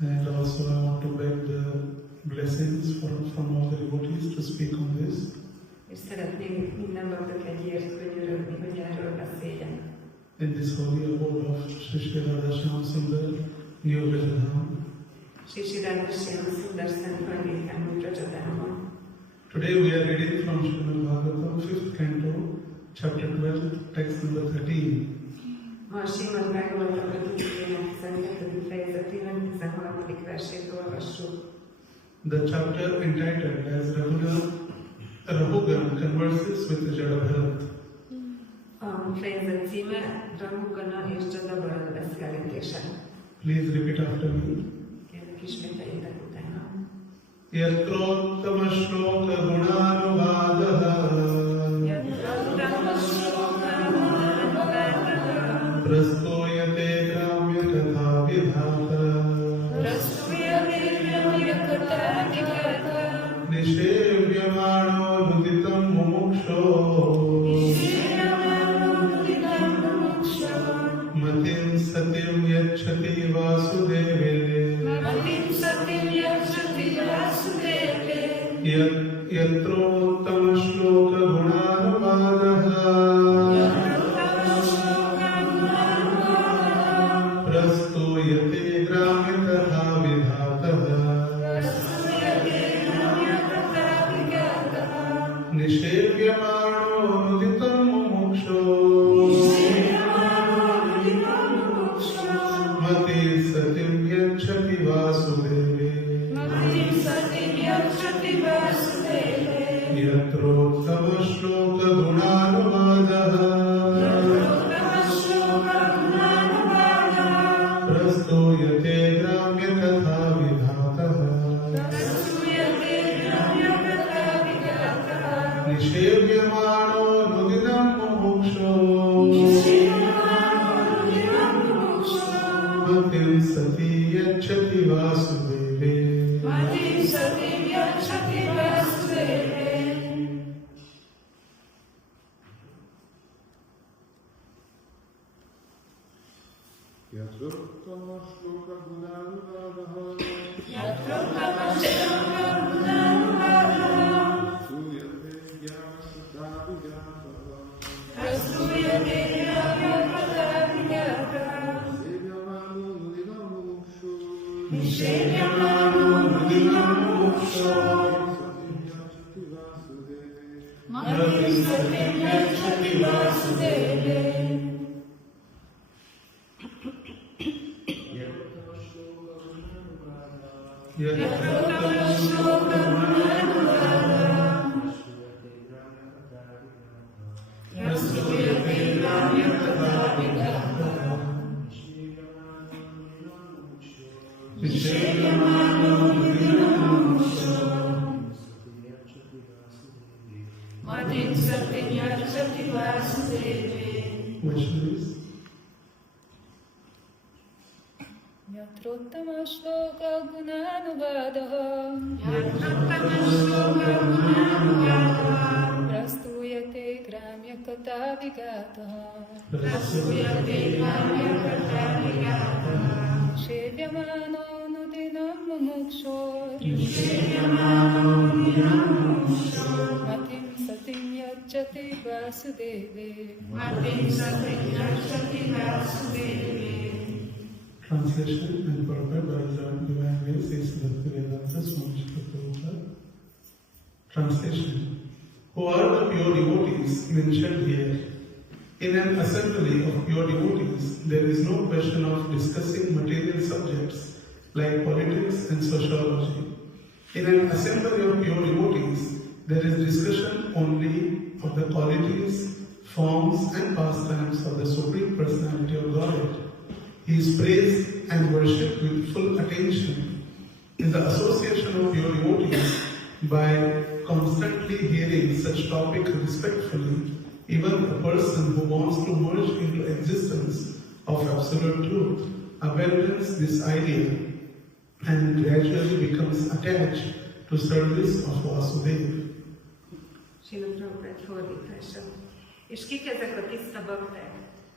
And also I want to beg the blessings from all the devotees to speak on this. És szeretném minden baktakedjért könyörögni, hogy erről beszéljen. In this holy abode of Sri Radha Shyam Sundar New Vrajadham. Sri Radha Shyam Sundar Szent Hajlékán Új Vrajadhamban. Today we are reading from Srimad Bhagavatam, 5th canto, chapter 12, text number 13. Ma a Srimad Bhagavatam 5. könyvének 12. fejezetében 13. versét olvassuk. The chapter entitled as Rahugan converses with Jadabharat. A fejezet címe Rahugana és Jadabharat beszélgetése. Please repeat after me. Kérlek, ismételjétek utána. Yatrottama shloka gunanuvadaha Prastuyate gramya katha vidhata Nishevyamano nuditam mumuksho Matim satim yacchati vasudeve Yatrottama shloka gunanuvadaha Prastuyate gramya katha vidhataha Nishevyamano nuditam mumuksho Mati satim yacchati vasudeve Yatrottama shloka gunanuvadaha Prastuyate gramya katha vidhataha Nishevyamano nuditam mumuksho Matim sati yacchati vasudeve Yatrottama shloka gunanuvadaha Prastuyate Mati Satyam Yajati Vasudeve. Yatrottama shloka gunanuvadaha Prastuyate gramya kata vigataha Shevyamano nudinam mumukshor Matim satim yajjati vasudeve. Translation and purport by the Divine Grace is Bhaktivedanta Swami Prabhupada. Translation. Who are the pure devotees mentioned here? In an assembly of pure devotees, there is no question of discussing material subjects like politics and sociology. In an assembly of pure devotees, there is discussion only of the qualities, forms and pastimes of the Supreme Personality of Godhead. He is praised and worshipped with full attention. In the association of pure devotees, by constantly hearing such topic respectfully, even a person who wants to merge into existence of absolute truth abandons this idea and gradually becomes attached to service of Vasudeva. Srila Prabhupád fordítása. És kik ezek a tiszta bakták?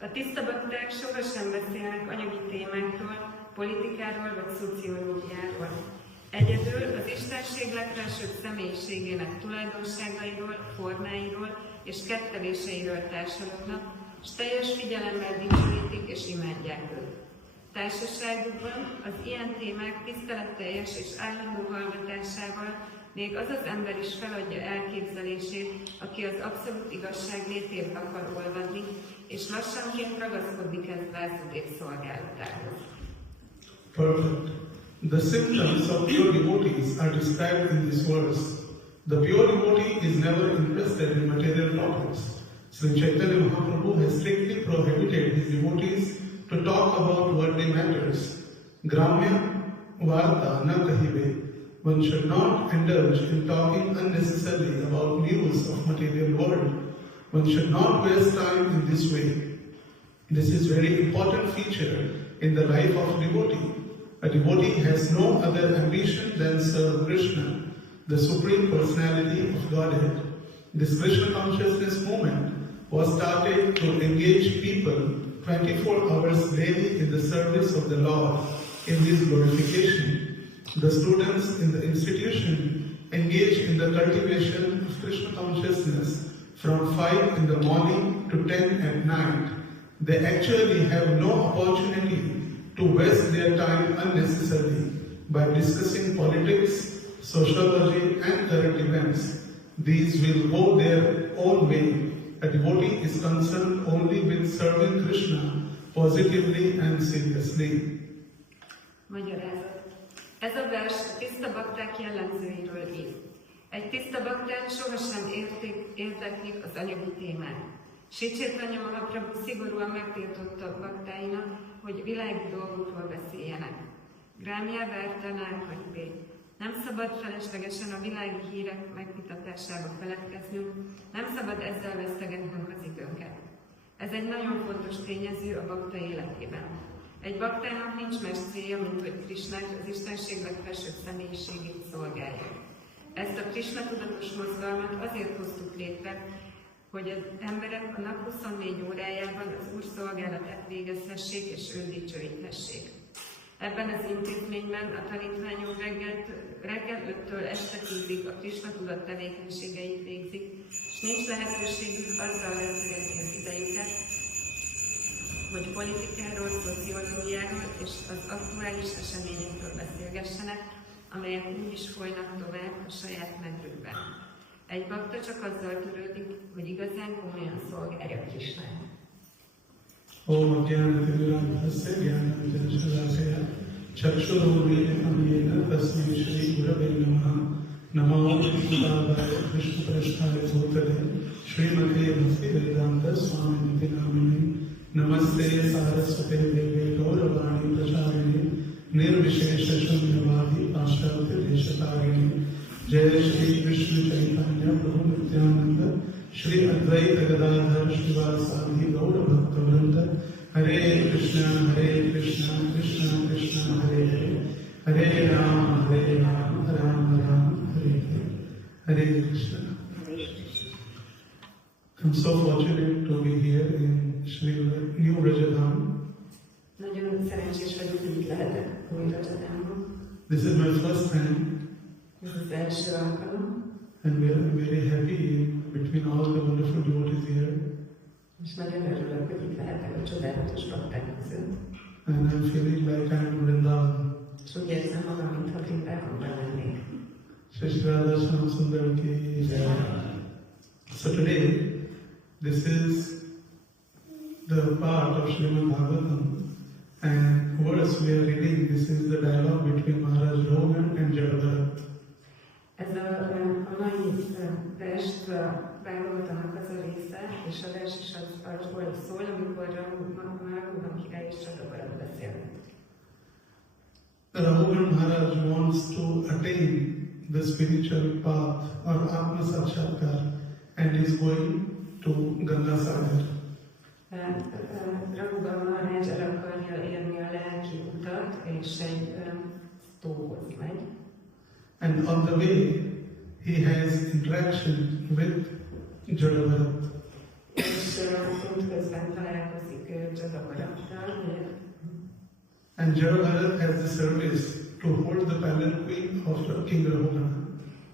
A tiszta bakták sohasem beszélnek anyagi témáktól, politikáról vagy szociológiáról. Egyedül az Istenség legfelsőbb személyiségének tulajdonságairól, formáiról és ketteléseiről társalognak, és teljes figyelemmel dicsőítik és imádják őt. Társaságukban az ilyen témák tiszteletteljes és állandó hallgatásával még az az ember is feladja elképzelését, aki az abszolút igazság létét akar olvadni, és lassanként ragaszkodni kezd Vásudév szolgálatához. Perfect. The symptoms of pure devotees are described in this verse. The pure devotee is never interested in material topics. Sri Chaitanya Mahaprabhu has strictly prohibited his devotees to talk about worldly matters. Gramya varta na kahive. One should not indulge in talking unnecessarily about news of material world. One should not waste time in this way. This is very important feature in the life of a devotee. A devotee has no other ambition than serve Krishna, the Supreme Personality of Godhead. This Krishna consciousness movement was started to engage people 24 hours daily in the service of the Lord in His glorification. The students in the institution engage in the cultivation of Krishna consciousness from 5 in the morning to 10 at night. They actually have no opportunity to waste their time unnecessarily by discussing politics, sociology and current events. These will go their own way. A devotee is concerned only with serving Krishna positively and seriously. Magyarázat. Ez a vers a tiszta bakták jellemzőiről ír. Egy tiszta baktát sohasem érdeklik az anyagi témák. Sri Chaitanya Mahaprabhu szigorúan megtiltotta a baktáinak, hogy világi dolgokról beszéljenek. Grámja vártanál kahivé. Nem szabad feleslegesen a világi hírek megvitatásába feledkeznünk, nem szabad ezzel vesztegetnünk az időnket. Ez egy nagyon fontos tényező a bakta életében. Egy baktának nincs más célja, mint hogy Krishnát, az Istenség legfelsőbb személyiségét szolgálja. Ezt a Krishna tudatos mozgalmat azért hoztuk létre, hogy az emberek a nap 24 órájában az Úr szolgálatát végezhessék és őt dicsőíthessék. Ebben az intézményben a tanítványok reggel 5-től este 10-ig a Krishna tudat tevékenységeit végzik, és nincs lehetőségük azzal vesztegetni az idejüket, hogy politikáról, szociológiáról és az aktuális eseményekről beszélgessenek, amelyek úgy is folynak tovább a saját medrükben. Egy bakta csak azzal törődik, hogy igazán komolyan szolgálja Krisnát. Om Ajnana-Timirandhasya Jnana-Anjana-Shalakaya Chakshurumilitam Tasmai Shri Gurave Namaha Namo Vishvadaya Krishna Prasthaya Bhutale Srimate Bhaktivedanta Swamini Namini Namaste Saraswate Deve Gauravani Pracharini Nirvishesha Shunyavadi Paschalya Deshatarini Jai Shri Krishna Chaitanya Prabhu Nityananda Shri Advaita Gadadhar Shivasadi Gaura Bhakta Vrinda Hare Krishna Krishna Krishna Hare Hare Hare Rama Rama Hare Hare Hare Krishna. I'm so fortunate to be here in Sri New Rajadhan. Nagyon szerencsés vagyok, hogy itt lehetek új Rajadhanban. This is my first time Ez az első alkalom, and we are very happy between all the wonderful devotees here. és nagyon örülök, hogy itt lehetek a csodálatos bakták között. And I'm feeling like I'm in Vrindavan. És úgy érzem magam, mintha Vrindávonban lennék. Shri Radha Shyam Sundar ki jai. So today, this is the part of Srimad Bhagavatam, and verse we are reading, this is the dialogue between Maharaj Rohan and Jadavarat. Ez a mai vers, a Bhagavatamnak az a része, és a vers is arról szól, amikor Raghuram király és Jadavarat beszélnek. Raghuram Maharaj wants to attain the spiritual path or Atma Sakshatkar and is going to Ganga Sagar. Raghuram Maharaj el akarja érni a lelki utat, és egy tóhoz megy. And on the way, he has interaction with Jadavarat. És útközben találkozik Jadavarattal, And Jadavarat has the service to hold the palanquin of King Rahugana.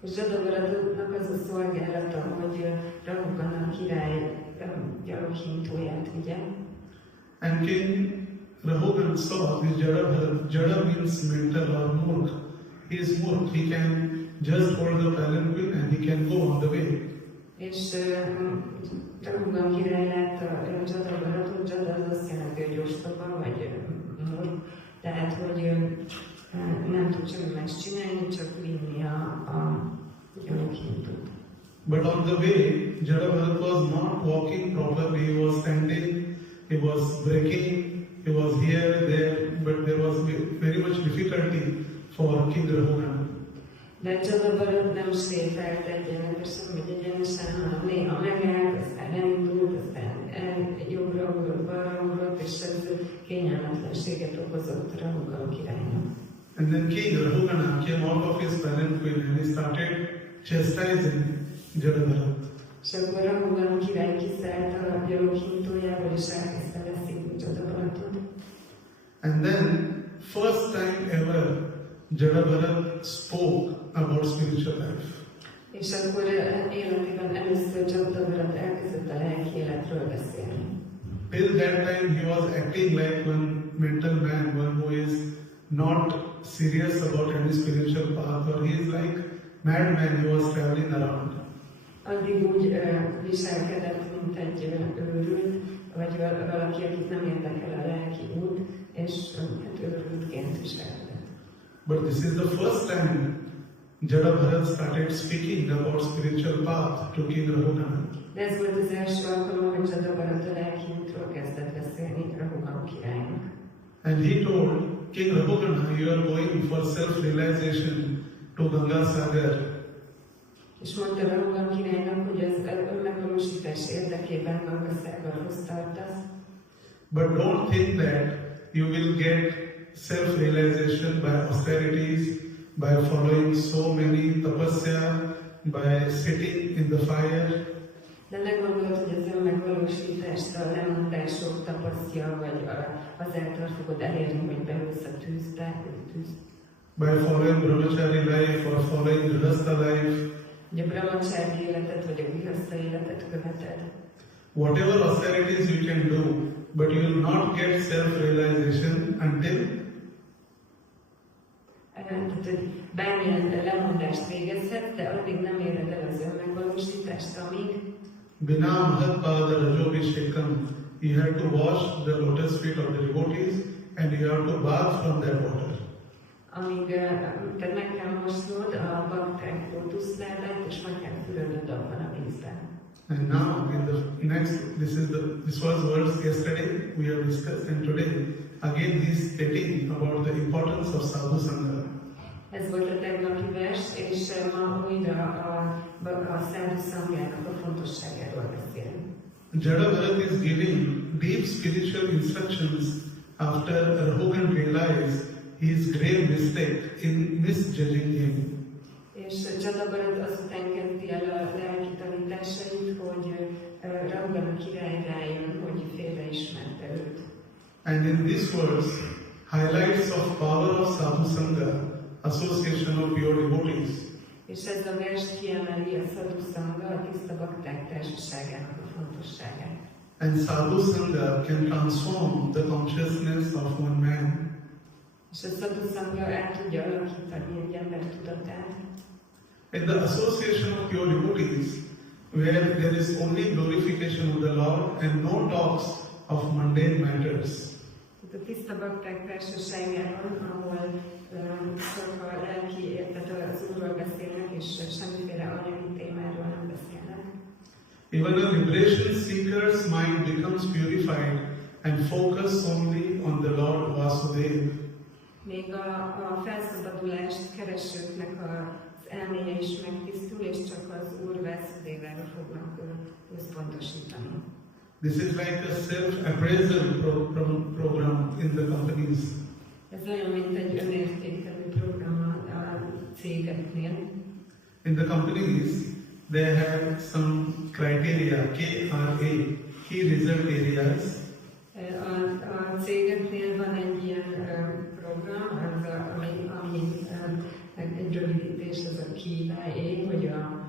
és Jadavaratnak az a szolgálata, hogy Raghuram király gyaloghintóját vigye. And King Rahugana saw this Jadavarat. Jada means mental or murk. He is murk. He can just hold the palanquin and he can go on the way. És Raghuram király látta Jadavaratot, Jada az azt jelenti, hogy ostoba, vagy tehát, hogy nem tud semmi más csinálni, csak vinni a gyaloghintót. But on the way, Jadavarat was not walking properly. He was standing, he was breaking, he was here, there, but there was very much difficulty for King Rahugana. De Jadavarat nem sétált egyenesen, vagy egyenesen, hanem néha megállt, aztán elindult, aztán jobbra ugrott, balra ugrott, és ez kényelmetlenséget okozott Raghuram királynak. And then King Rahugana came out of his palanquin and he started chastising Jadavarat. És akkor Raghuram király kiszállt a gyaloghintójából, és elkezdte leszívni Jadavaratot. And then, first time ever, Jadavarat spoke about spiritual life. És akkor életében először Jadavarat elkezdett a lelki életről beszélni. Till that time, he was acting like one mental man, one who is not serious about any spiritual path, or he is like madman, he was traveling around. Addig úgy viselkedett, mint egy őrült, vagy valaki, akit nem érdekel a lelki út, és hát őrültként viselkedett. But this is the first time Jadavarat started speaking about spiritual path to King Rahugana. De ez volt az első alkalom, hogy Jadavarat a lelki útról kezdett beszélni Raghuram királynak. And he told King Rahugana, you are going for self-realization to Ganga Sagar. És mondta Raghuram királynak, hogy az önmegvalósítás érdekében Ganga Sagarhoz tartasz. But don't think that you will get self-realization by austerities, by following so many tapasya, by sitting in the fire. De ne gondold, hogy az önmegvalósítást a lemondások tapasztja, vagy azáltal fogod elérni, hogy beülsz a tűzbe, By following brahmachari life or following grihastha life. Hogy a brahmacsári életet, vagy a grihastha életet követed. Whatever austerities you can do, but you will not get self-realization until tehát hogy bármilyen lemondást végezhet, de addig nem éred el az önmegvalósítást, amíg Bina Mahatpada Rajobhishekam, he had to wash the lotus feet of the devotees and he had to bath from that water. amíg tehát meg kell mosnod a bakták lótuszládát, és meg kell fürödnöd abban a vízben. And now, in the next, this was verse yesterday we have discussed, and today again he is stating about the importance of sadhu sangha. Ez volt a tegnapi vers, és ma újra a sadhu szanghának a fontosságáról beszél. Jada Bharat is giving deep spiritual instructions after Rohan realized his grave mistake in misjudging him. És Csadabarat azután kezdi el a lelki tanításait, hogy Rahugana király rájön, hogy félreismerte őt. And in this verse, highlights of power of sadhu sangha, association of pure devotees. És ez a vers kiemeli a sadhu sangha, a tiszta bakták társaságának a fontosságát. And sadhu sangha can transform the consciousness of one man. És a sadhu sangha át tudja alakítani egy ember tudatát. In the association of pure devotees, where there is only glorification of the Lord and no talks of mundane matters. A tiszta bakták társaságában, ahol csak a lelki, tehát az Úrról beszélnek, és semmiféle anyagi témáról nem beszélnek. Even a liberation seeker's mind becomes purified and focus only on the Lord Vasudeva. Még a felszabadulást keresőknek az elméje is megtisztul, és csak az Úr Vásudévára fognak összpontosítani. This is like a self-appraisal program in the companies. Ez olyan, mint egy önértékelő program a cégeknél. In the companies, they have some criteria, KRA, key result areas. A cégeknél van egy ilyen program, ami egy rövidítés, az a KIA, hogy a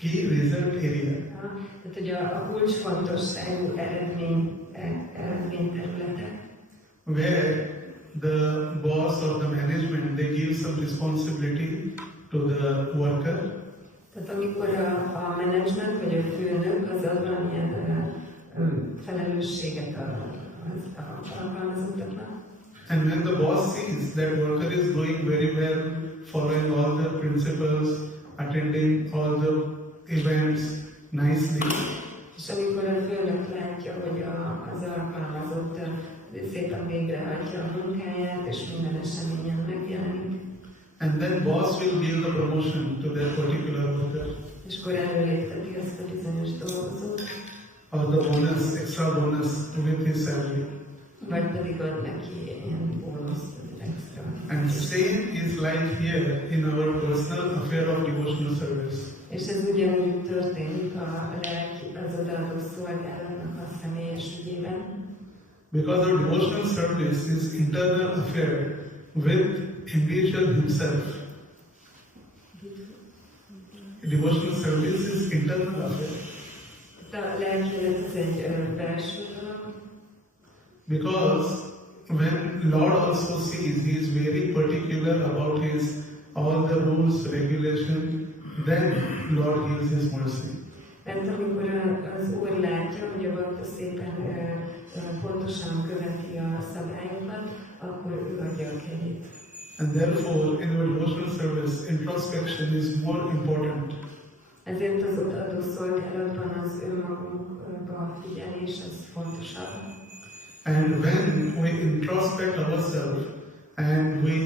Key result area. Tehát, hogy a kulcsfontosságú eredményterületek. Where the boss or the management, they give some responsibility to the worker. Tehát amikor a menedzsment vagy a főnök az ad valamilyen felelősséget az alkalmazottaknak. And when the boss sees that worker is doing very well, following all the principles, attending all the events nicely, És amikor a főnök látja, hogy az alkalmazott szépen végrehajtja a munkáját, és minden eseményen megjelenik, and then boss will give the promotion to that particular worker, és akkor előlépteti azt a bizonyos dolgozót, or the bonus, extra bonus with his salary. vagy pedig ad neki ilyen bónuszt, extra. And same is like here in our personal affair of devotional service. És ez ugyanúgy történik az odaadó szolgálatnak a személyes ügyében. Because our devotional service is internal affair with individual himself. Devotional service is internal affair. A lelki élet az egy belső dolog. Because when Lord also sees, he is very particular about his all the rules, regulation, then Lord gives his mercy. Mert amikor az Úr látja, hogy a bakta szépen pontosan követi a szabályokat, akkor ő adja a kegyét. And therefore, in our devotional service, introspection is more important. Ezért az odaadó szolgálatban az önmagunkba figyelés az fontosabb. And when we introspect ourselves and we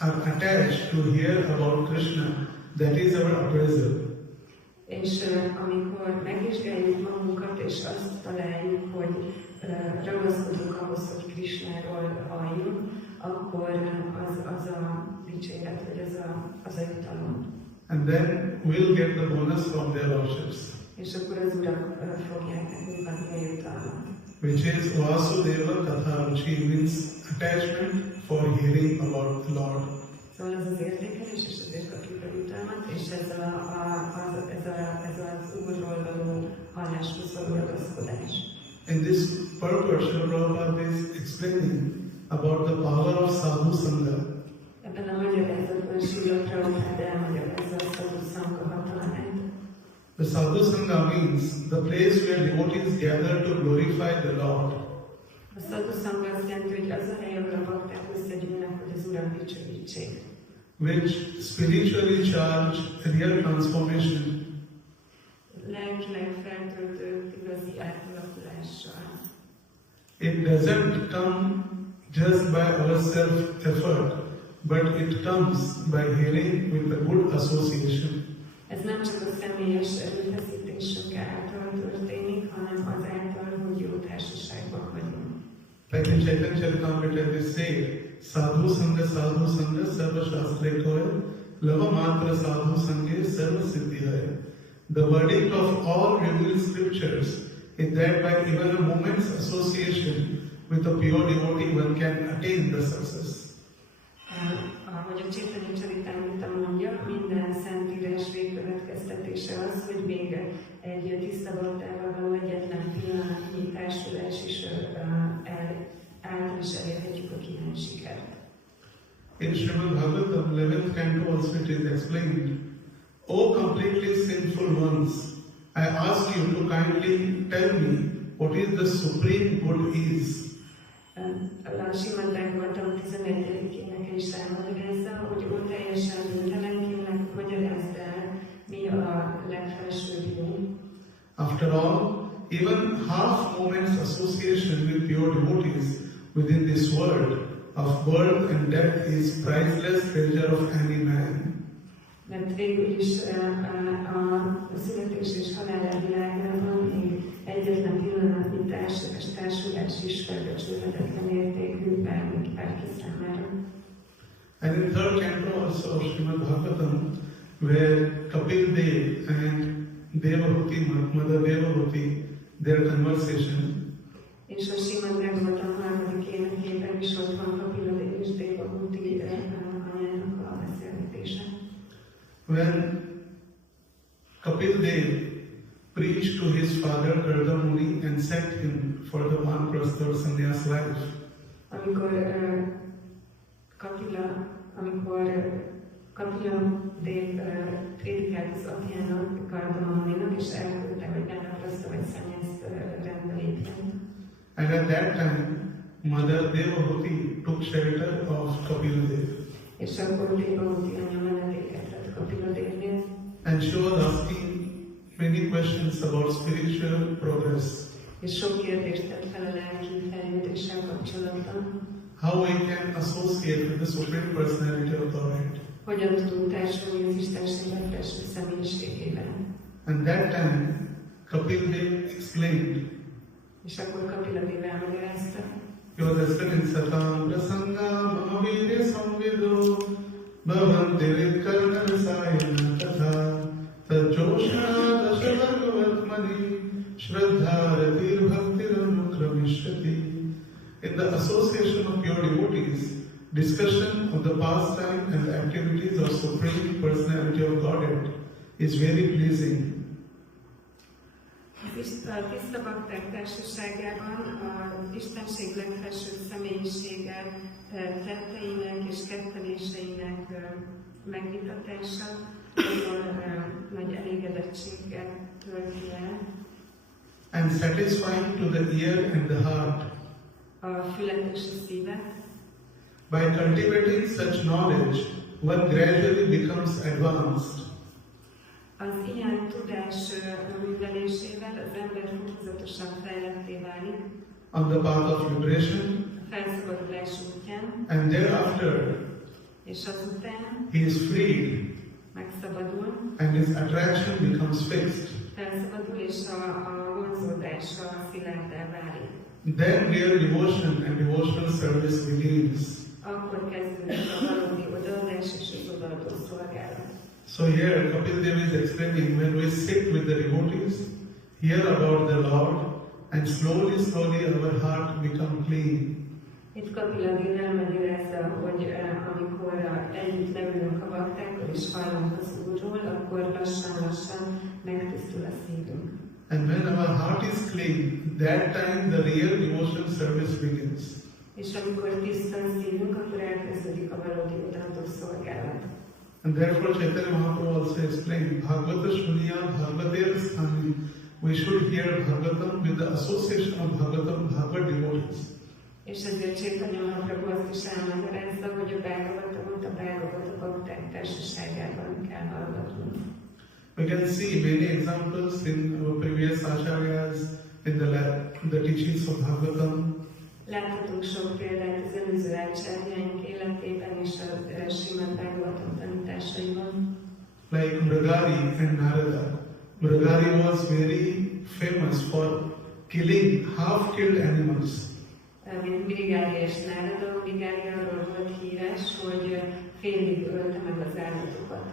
are attached to hear about Krishna, that is our appraisal. És amikor megvizsgáljuk magunkat, és azt találjuk, hogy ragaszkodunk ahhoz, hogy Krishnáról halljunk, akkor az a dicséret, vagy az a jutalom. And then we'll get the bonus from their worships, És akkor az urak fogják nekünk adni a jutalmat. which is Vasudeva Katha, which means attachment for hearing about the Lord. Szóval ez az értékelés, és azért kapjuk a jutalmat, és ez az Úrról való halláshoz való ragaszkodás. In this purpose, Srila Prabhupada is explaining about the power of sadhu sangha. Ebben a magyarázatban Srila Prabhupád elmagyarázza a sadhu sangha hatalmát. The sadhu sangha means the place where devotees gather to glorify the Lord. A sadhu sangha azt jelenti, hogy az a hely, ahol a bakták összegyűlnek, hogy az Urat dicsőítsék. Which spiritually charge real transformation. Lelkileg feltöltő igazi átalakulással. It doesn't come just by our self-effort, but it comes by hearing with a good association. Ez nem csak a személyes erőfeszítésünk által történik, hanem azáltal, hogy jó társaságban vagyunk. Like in Chaitanya Charitamrita they say, sadhu sangha sarva shastre koya, lava matra sadhu sanghe sarva siddhi hai. The verdict of all revealed scriptures is that by even a moment's association with a pure devotee one can attain the success. Ahogy a Chaitanya Charitamrita mondja, minden szentírás végkövetkeztetése az, hogy még egy tiszta baktával való egyetlen pillanatnyi társulás is által is elérhetjük a kíván sikert. In Srimad Bhagavatam 11th canto also it is explained, O completely sinful ones, I ask you to kindly tell me what is the supreme good is. A Srimad Bhagavatam 11-ének is elmagyarázza, hogy ó teljesen bűntelenkének magyarázd el, mi a legfelsőbb jó. After all, even half moment's association with pure devotees within this world of birth and death is priceless treasure of any man. Mert végül is a születés és halál világában még egyetlen pillanatnyi társulás is felbecsülhetetlen értékű bárki számára. And in third canto also of Srimad Bhagavatam, where Kapil Dev and Devahuti, Mother Devahuti, their conversation, És a Srimad Bhagavatam 3. énekében is ott van Kapila Dev és Devahuti anyának a beszélgetése. when Kapil Dev preached to his father Karda Muni and sent him for the Vanaprastha or sannyas life. Amikor Kapila Dev prédikált az apjának, Karda Muninak, és elküldte, hogy Vanaprastha vagy sannyas rendbe lépjen. And at that time, Mother Devahuti took shelter of Kapil Dev. És akkor Devahuti anya menedéket lett Kapila Devnél, And she was asking many questions about spiritual progress. és sok kérdést tett fel a lelki fejlődéssel kapcsolatban. How we can associate with the Supreme Personality of Godhead. Hogyan tudunk társulni az Istenség legfelső személyiségében. And that time, Kapil Dev explained. És akkor Kapila Dev elmagyarázta. He was explaining Satam Prasanga Mahavire Samvido Bhavanti Rikarna Visayana Tatha Tajosha Dashavargavatmani Shraddharatir Bhaktiranukramishati. In the association of pure devotees, discussion of the pastime and the activities of Supreme Personality of Godhead is very pleasing. A tiszta bakták társaságában az Istenség legfelső személyisége tetteinek és ketteléseinek megvitatása nagyon nagy elégedettséggel tölti el. And satisfying to the ear and the heart. A fület és a szívet. By cultivating such knowledge, one gradually becomes advanced. Az ilyen tudás művelésével az ember fokozatosan fejletté válik. On the path of liberation. A felszabadulás útján. And thereafter, és azután he is freed. Megszabadul. And his attraction becomes fixed. Felszabadul és a vonzódása szilárdá válik. Then real devotion and devotional service begins. Akkor kezdődik a valódi odaadás és az odaadó szolgálat. So here Kapil Dev is explaining when we sit with the devotees, hear about the Lord, and slowly our heart become clean. Itt Kapila Dev elmagyarázza, hogy amikor együtt leülünk a baktákkal és hallunk az Úrról, akkor lassan megtisztul a szívünk. And when our heart is clean, that time the real devotional service begins. És amikor tisztán szívünk, akkor elkezdődik a valódi odaadó szolgálat. And therefore Chaitanya Mahaprabhu also explained, Bhagavata Shuniya Bhagavater Sthani. We should hear Bhagavatam with the association of Bhagavatam Bhagavad devotees. És ezért Chaitanya Mahaprabhu azt is elmagyarázza, hogy a Bhagavatamot a Bhagavata bakták társaságában kell hallgatni. We can see many examples in our previous acharyas, in the teachings of Bhagavatam. Láthatunk sok példát az előző ácsárjaink életében és a Srimad Bhagavatam tanításaiban. Like Mrigari and Narada. Mrigari was very famous for killing half-killed animals. Mint Mrigari és Narada, Mrigari arról volt híres, hogy félig ölte meg az állatokat.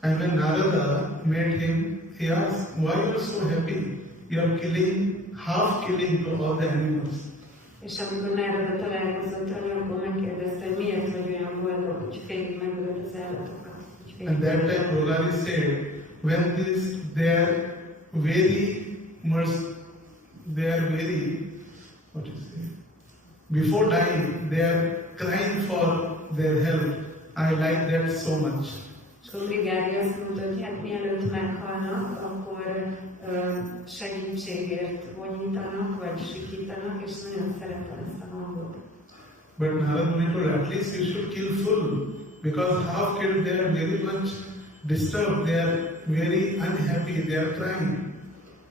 And when Narada met him, he asked, why are you so happy? You are half-killing to all the animals. És amikor Narada találkozott vele, akkor megkérdezte, hogy miért vagy olyan boldog, hogy félig megölt az állatokat. And that time Mrigari said, when they are very, what is it? Before dying, they are crying for their help. I like that so much. És akkor Mrigari azt mondta, hogy hát mielőtt meghalnak, akkor segítségért vonyítanak, vagy sikítanak, és nagyon szeretem ezt a hangot. But Narad Muni told, at least you should kill full, because half killed they are very much disturbed, they are very unhappy, they are crying.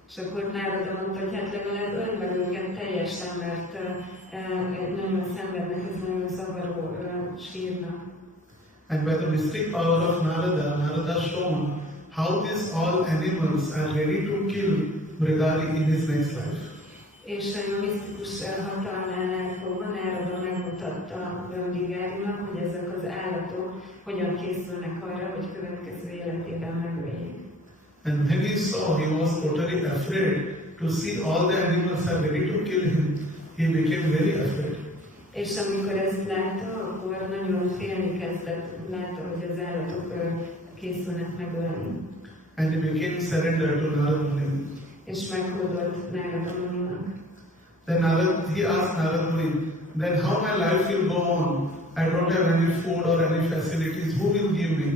És akkor Narada mondta, hogy hát legalább öld meg őket teljesen, mert nagyon szenvednek, ez nagyon zavaró, sírnak. And by the mystic power of Narada shown how these all animals are ready to kill Mrigari in his next life. És a misztikus hatalmánál fogva Narada megmutatta Mrigárinak, hogy ezek az állatok hogyan készülnek arra, hogy következő életében megöljék. And when he saw, he was totally afraid to see all the animals are ready to kill him. He became very afraid. És amikor ezt látta, akkor nagyon félni kezdett, látta, hogy az állatok készülnek megölni. And he became surrendered to Narad Muni. És meghódolt Narada Muninak. Then he asked Narad Muni, then how my life will go on? I don't have any food or any facilities. Who will give me?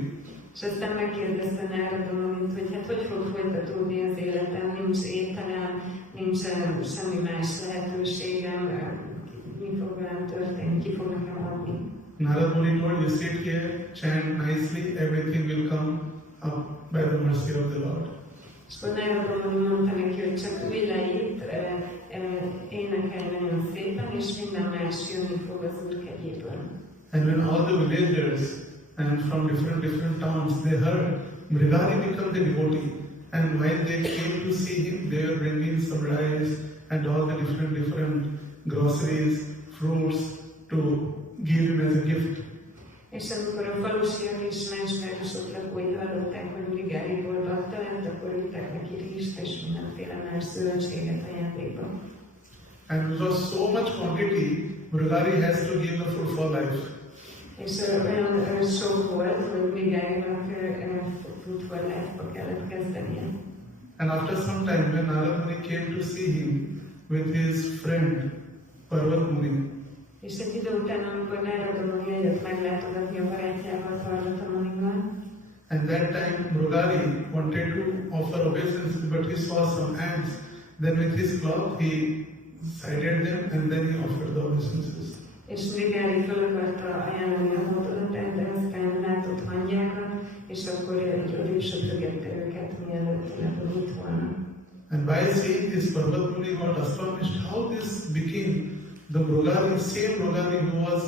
És aztán megkérdezte Narada Munit, hogy hát hogy fog folytatódni az életem, nincs ételem, nincs semmi más lehetőségem, mi fog velem történni, ki fog nekem adni. Narad Muni told, you sit here, chant nicely, everything will come up by the mercy of the Lord. És akkor Narada Muni mondta neki, hogy csak ülj le itt, énekelj nagyon szépen, és minden más jönni fog az Úr kegyéből. And when all the villagers and from different towns, they heard Mrigari become the devotee. And when they came to see him, they were bringing some rice and all the different groceries, fruits to give him as a gift. És amikor a falusiak és más városok lakói hallották, hogy Mrigáriból adta lent, akkor vittek neki rizst és mindenféle más zöldséget ajándékba. And it was so much quantity, Mrigari has to give the food for life. És olyan sok volt, hogy Mrigárinak food for life-ba kellett kezdenie. And after some time, when Narad Muni came to see him with his friend Parvat Muni, És egy idő után, amikor Narada Muni eljött meglátogatni a barátjával, Parvata Munival, and that time Mrigari wanted to offer obeisance, but he saw some ants. Then with his cloth he sighted them and then he offered the obeisances. és Mrigári fel akarta ajánlani a hódolatát, de aztán látott hangyákat, és akkor odébb söprögette őket, mielőtt leponyít volna. And by seeing this, Parvat Muni got astonished how this became the Mrigari, same Mrigari who was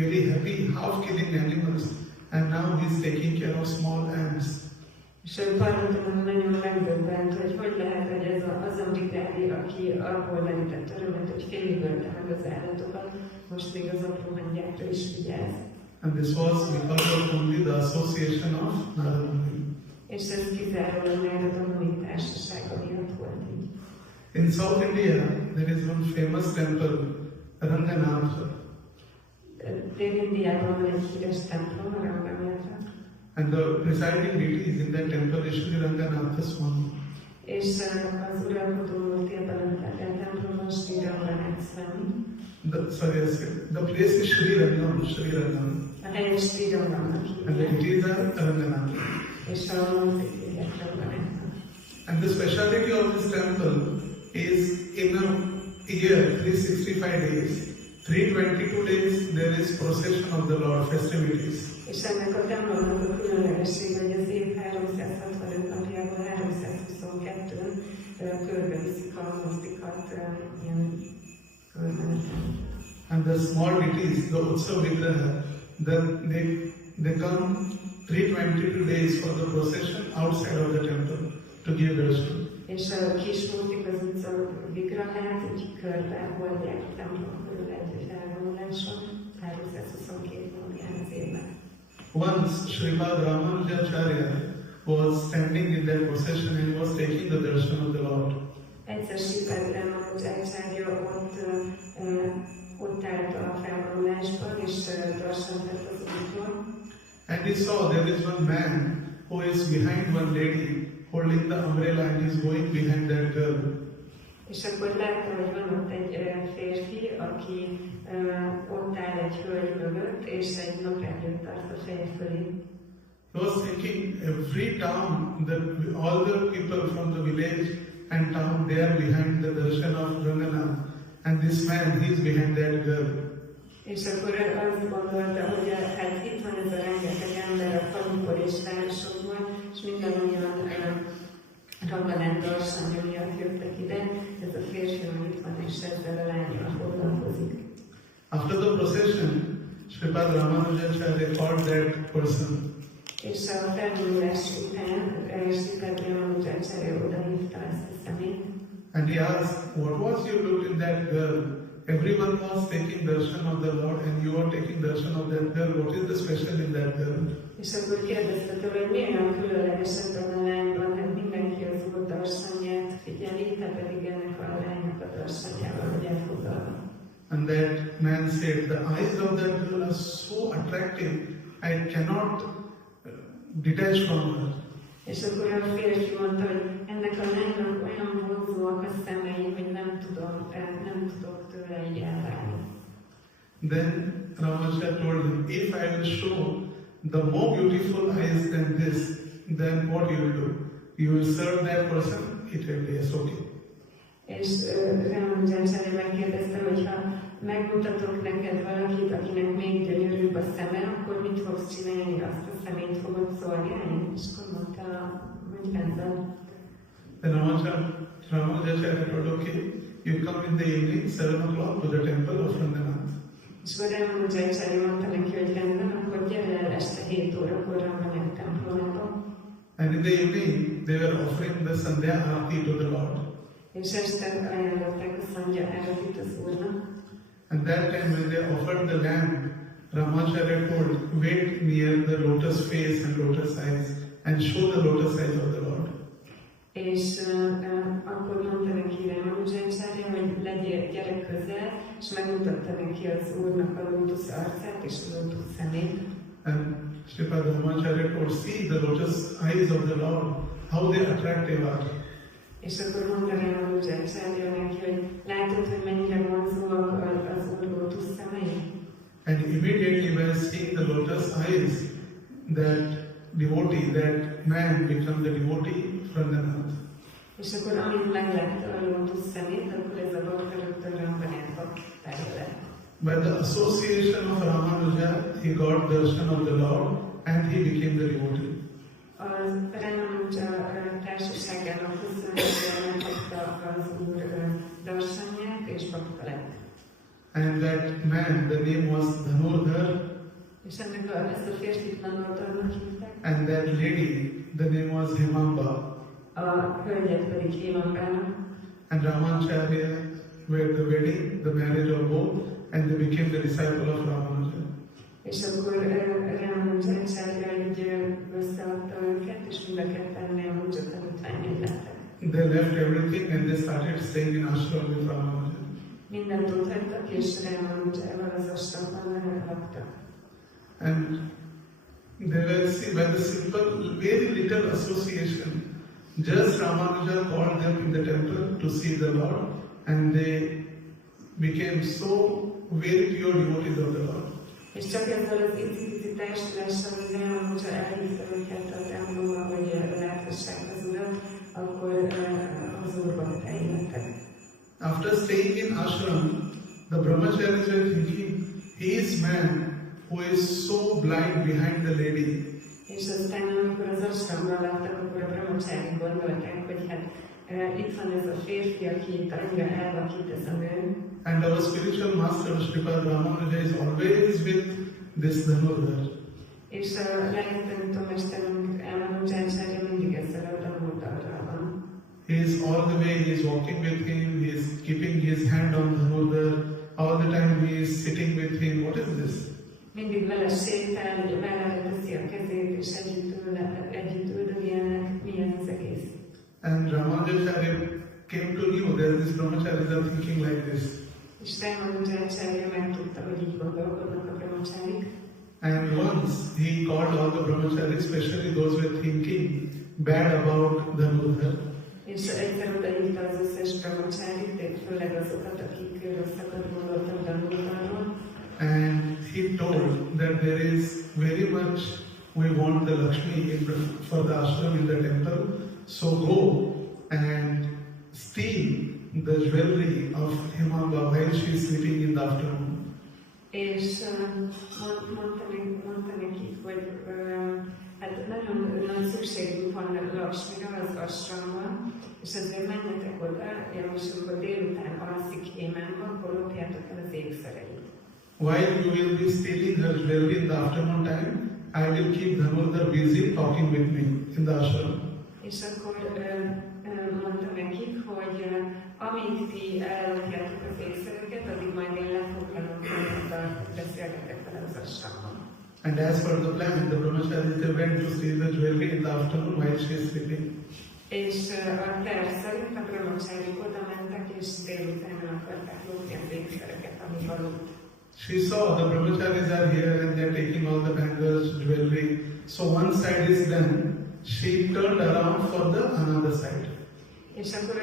very happy, half killing animals, and now he is taking care of small ants. És Parvata Muni nagyon megdöbbent, hogy lehet, hogy ez az a Mrigári, aki abból merített örömet, hogy félig ölte meg az állatokat, most még az apró hangyákra is vigyáz. And this was because of only the association of Narada Muni. És ez kizárólag Narada Muni társasága miatt volt így. In South India, there is one famous temple, Ranganatha. Dél-Indiában van egy híres templom, a Ranganatha. And the presiding deity is in that temple is Sri Ranganatha Swami. És az uralkodó múlt ebben a templomban Sriramra megszvenni. The place is Sri Rangam. A helyet Sriramnak And hívják. it is a Rangana. És a múltikégek Ranganátnak. And the speciality of this temple is in a year, 365 days, 322 days there is procession of the Lord, festivities. És ennek a templomnak a különlegessége, hogy az év 365 napjából 322-ön körbeviszik a múltikat ilyen körbeneten. And the small deities, the Utsav Vigraha, then they come 322 days for the procession outside of the temple to give darshan. És a kis múltik az utca vigrahát így körbe oldják a templom körül egy elvonuláson, 322 napján az évben. Once Srimad Ramanujacharya was standing in that procession and was taking the darshan of the Lord. Egyszer Srimad Ramanujacharya ott állt a felvonulásban, és darsant vett az útról. And he saw there is one man who is behind one lady holding the umbrella and he is going behind that girl. És akkor látta, hogy van ott egy férfi, aki ott áll egy hölgy mögött, és egy naprendőt tart a feje fölé. He was thinking every town, all the people from the village and town, they are behind the darshan of Ranganath. And this man, he is behind that girl. És akkor azt gondolta, hogy hát itt van ez a rengeteg ember a faluból és városokból, és mindannyian Ranganath darsanja miatt jöttek ide, ez a férfi itt van, és ezzel a lányjal foglalkozik. After the procession, Srimad Ramanujacharya called that person. És a felvonulás után Srimad Ramanujacharya odahívta ezt a személyt. And he asked, what was you looked in that girl? Everyone was taking darshan of the Lord and you are taking darshan of that girl. What is the special in that girl? És akkor kérdezte tőle, hogy milyen különleges ebben a lányban, hát mindenki az úr darsanját figyeli, te pedig ennek a lánynak a darsanjával vagy elfoglalva. And that man said, the eyes of that girl are so attractive, I cannot detach from her. És akkor a férfi mondta, hogy ennek a lánynak olyan vonzóak a szemei, hogy nem tudok tőle így elválni. Then Ramacharya told him, if I will show the more beautiful eyes than this, then what you will do? You will serve that person? It will be yes, okay. És Ramanujacharya megkérdezte, hogy ha megmutatok neked valakit, akinek még gyönyörűbb a szeme, akkor mit fogsz csinálni? Azt a szemét fogod szolgálni? És akkor mondta, hogy rendben. Then Ramacharya told, okay, you come in the evening, 7 o'clock to the temple of Ranganath. És akkor Ramanujacharya mondta neki, hogy rendben, akkor gyere el este 7 órakor Ranganath templomába. And in the evening, they were offering the Sandhya Aarti to the Lord. És este ajánlották a Sandhya Aartit az Úrnak. And that time when they offered the lamb, Ramacharya told, wait near the lotus face and lotus eyes and show the lotus eyes of the Lord. És akkor mondta neki Ramanujacharya, hogy gyere közel, és megmutatta neki az Úrnak a lótusz arcát és a lótusz szemét. And Srimad Ramacharya told, see the lotus eyes of the Lord, how they attractive are. És akkor mondta Ramanujacharya neki, hogy látod, hogy mennyire vonzóak az Úr lótusz szemei? And immediately by seeing the lotus eyes, that devotee, that man became the devotee from the Nath. És akkor amint meglátta a lótusz szemét, akkor ez a bakta rögtön Ranganathba terület. By the association of Ramanuja, he got darshan of the Lord and he became the devotee. Az Ramanuja társaságának köszönhetően megkapta az Úr darsanját és bakta lett. And that man, the name was Dhanurdhar, És ennek ezt a férfit Dhanurdharnak hívták, and that lady, the name was Himamba. a hölgyet pedig Himambának. And Ramacharya were the wedding, the marriage of both, and they became the disciple of Ramanuja. És akkor Ramanujacharya így összeadta őket, és mind a ketten Ramanuja tanítványai lettek. They left everything and they started staying in ashram with Ramanuja. Mindent ott hagytak, és Ramanujával az ashramban laktak. And they were, see, by the simple, very little association, Just Ramanuja called them in the temple to see the Lord, and they became so very pure devotees of the Lord. És csak ezzel az icipici testüléssel, hogy Ramanuja elhívta őket a templomba, hogy látassák az Urat, akkor az Úrban teljettek. After staying in ashram, the brahmacharis were thinking, he is man who is so blind behind the lady. És aztán, amikor az asramban laktak, akkor a brahmacharik gondolták, hogy hát itt van ez a férfi, aki itt annyira elvakít ez a nő. And our spiritual master, Sripad Ramanuja, is always with this Dhanurdhar. És a lelkitanítómesterünk Ramanujácsája mindig ezzel a Dhanurdharral van. He is all the way, he is walking with him, he is keeping his hand on Dhanurdhar, all the time he is sitting with him. What is this? Mindig vele sétál, hogy vállára teszi a kezét, és együtt üldögélnek. Mi ez az egész? And Ramanujacharya came to know that these brahmacharis are thinking like this. És Ramanujácsája megtudta, hogy így gondolkodnak a brahmacharik. And once he called all the brahmacharis, especially those who were thinking bad about Dhanurdhar. És egyszer odaírta az összes brahmacharit, főleg azokat, akik rosszakat gondoltak Dhanurdharról. And he told that there is very much we want the Lakshmi for the ashram in the temple, so go and steal the jewelry of Himanga while she is sleeping in the afternoon. És mondta nekik, hogy hát nagyon nagy szükségünk van a Lakshmira az asramban, és ezért menjetek oda, és amikor délután alszik Hémánba, akkor lopjátok el az ékszereit. While you will be stealing her jewelry in the afternoon time, I will keep Dhanurdhar busy talking with me in the ashram. És akkor mondta nekik, hogy amíg ti ellopjátok az ékszereket, addig majd én lefoglalom, hogy beszélgetek vele az asramban. And as per the plan, the brahmacharis they went to steal the jewelry in the afternoon while she is sleeping. És a terv szerint a brahmacharik oda mentek, és délután akarták lopni az ékszereket, ami aludt. She saw the brahmacharis are here and they are taking all the bangles, jewelry. So one side is done. She turned around for the another side. És akkor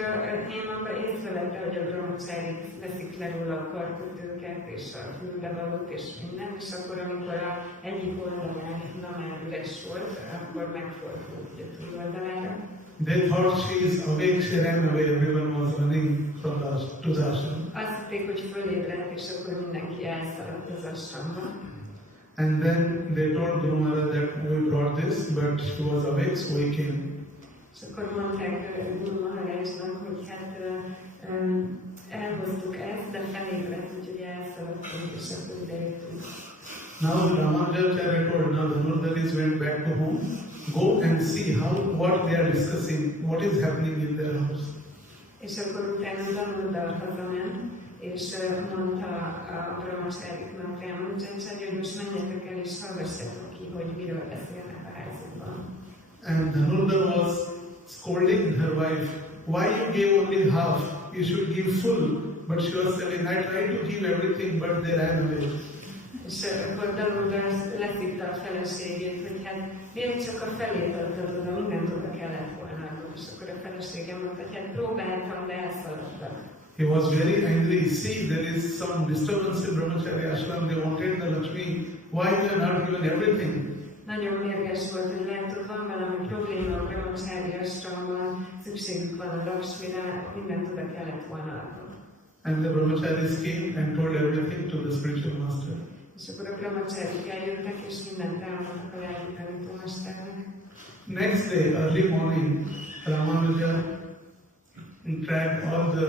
én abban észrevette, hogy a brahmacharik veszik le róla a karkötőket, és a fülbevalót, és minden, és akkor amikor egyik oldalán már üres volt, akkor megfordult a túloldalára. They thought she is awake, she ran away, everyone was running from to the ashram. Azt hitték, hogy fölébredt, és akkor mindenki elszaladt az asramba. And then they told Guru Maharaj that we brought this, but she was awake, so we came. És akkor mondták Guru Maharajnak, hogy hát elhoztuk ezt, de felébredt, úgyhogy elszaladt, és akkor idejöttünk. Now Ramanujacharya told, now the Dhanurdharis went back to home. Go and see what they are discussing, what is happening in their house. És akkor utána Dhanurdhar hazament, és mondta a brahmachariknak, Ramanujacharya, hogy most menjetek el, és hallgassatok ki, hogy miről beszélnek a házukban. And Dhanurdhar was scolding her wife, why you gave only half? You should give full. But she was telling, I tried to give everything, but they ran away. És akkor Dhanurdhar leszívta a feleségét, hogy hát miért csak a felét adtad oda, mindent oda kellett volna adni. És akkor a feleségem mondta, hogy hát próbáltam, de elszaladtak. He was very angry. See, there is some disturbance in Brahmacharya ashram. They wanted the Lakshmi. Why they are not given everything? Nagyon mérges volt, hogy látod, van valami probléma a brahmacharya ashramban, szükségük van a Lakshmira, mindent oda kellett volna adni. And the brahmacharis came and told everything to the spiritual master. És akkor a brahmacharik eljöttek, és mindent elmondtak a lelkitanítómesternek. Next day, early morning, Ramanuja dragged all the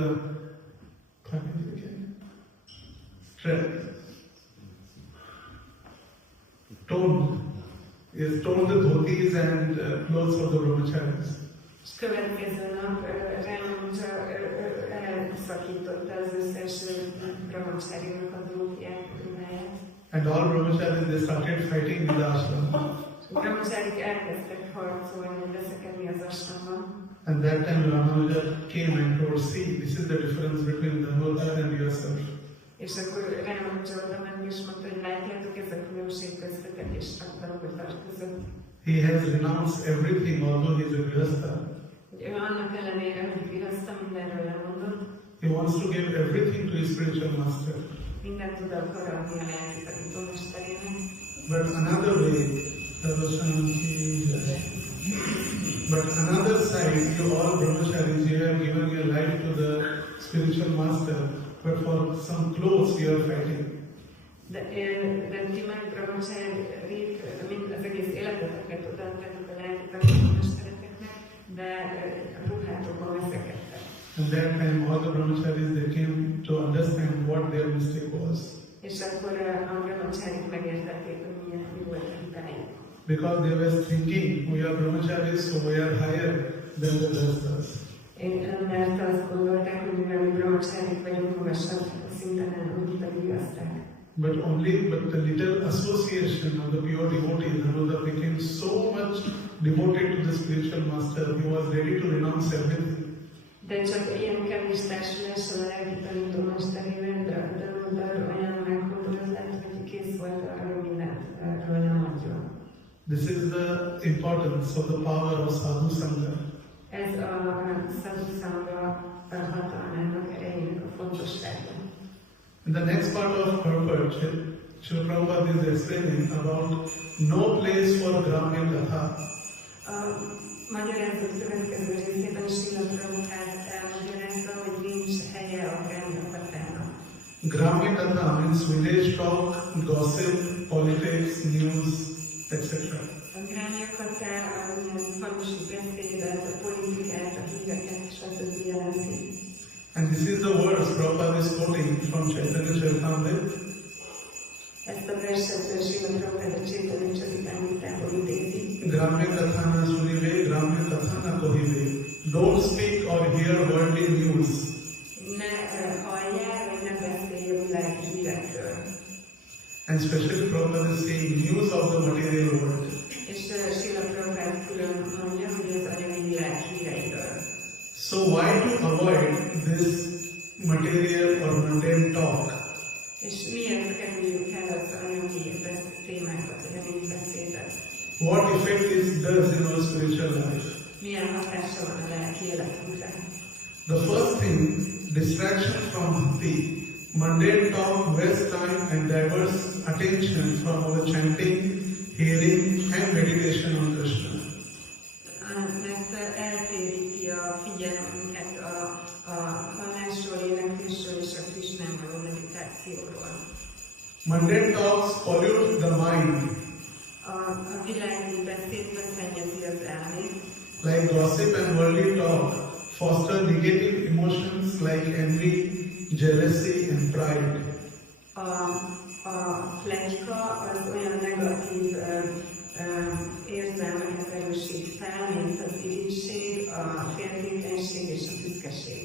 told the dhotis and clothes of the brahmacharis. És következő nap Ramanuja elszakította az összes brahmacharinak a drótját, ruháját. And all brahmacharis they started fighting in the ashram. A brahmacharik elkezdtek harcolni, veszekedni az ashramban. And that time Ramanuja came and told, see, this is the difference between the Dhanurdhar and yourself. És akkor Ramanuja oda ment és mondta, hogy látjátok, ez a különbség köztetek és a Dhanurdhar között. He has renounced everything, although he is a grihastha. hogy ő annak ellenére, hogy vigaszta mindenről lemondott, he wants to give everything to his spiritual master. mindent oda akar adni a lelki tanítómesterének. But another way, but another side, you all brahmacharis, you have given your life to the spiritual master, but for some clothes you are fighting. De ti meg brahmacharit, mind az egész életeteket odaadtátok a lelki tanítómestereteknek, de ruhátokban veszekedtek. And that time all the brahmacharis, they came to understand what their mistake was. És akkor a brahmacharit megértették, hogy mi volt a hibájuk. Because they were thinking, we are brahmacharis, so we are higher than the rest. Mert azt gondolták, hogy mivel mi brahmacharik vagyunk, magasabb szinten, úgy pedig igazták. But the little association of the pure devotee, Dhanuda, became so much devoted to the spiritual master, he was ready to renounce everything. De csak ilyen kevés társulással a lelki tanítómesterével, de olyan meghozott lett, hogy kész volt arra, hogy mindenről lemondjon. This is the importance of the power of sadhu sangha. Ez a sadhu sangha hatalmának erejének a fontossága. In the next part of purport, Srila Prabhupada is explaining about no place for Gramya Katha. A magyarázat következő részében Srila Prabhupada elmagyarázza, hogy nincs helye a Gramya Kathának. Gramya Katha means village talk, gossip, politics, news, etc. A Gramya Katha a falusi beszédet, a politikát, a híreket, stb. Jelenti. And this is the words Prabhupada is quoting from Chaitanya Charitamrita. Ezt a verset Srila Prabhupada Chaitanya Charitamritából idézi. Gramya Kathana Sunive, Gramya Kathana Kohive. Don't speak or hear worldly news. Ne halljál, vagy ne beszélj a világi hírekről. And especially Prabhupada is saying news of the material world. És Srila Prabhupada külön mondja, hogy az anyagi világ híreiről. So why to avoid this material or mundane talk? És miért kerüljük el az anyagi témákat, vagy anyagi beszédet? What effect this does in our spiritual life? Milyen hatása van a lelki életünkre? The first thing, distraction from bhakti. Mundane talk wastes time and diverts attention from our chanting, hearing and meditation on Krishna. Mert eltéríti a figyelmünket a hallásról, éneklésről és a Krishnával a meditációról. Mundane talks pollute the mind. A világi beszéd beszennyezi az elmét. Like gossip and worldly talk foster negative emotions like envy, jealousy and pride. A pletyka az olyan negatív érzelmeket erősít fel, mint az irigység, a féltékenység és a büszkeség.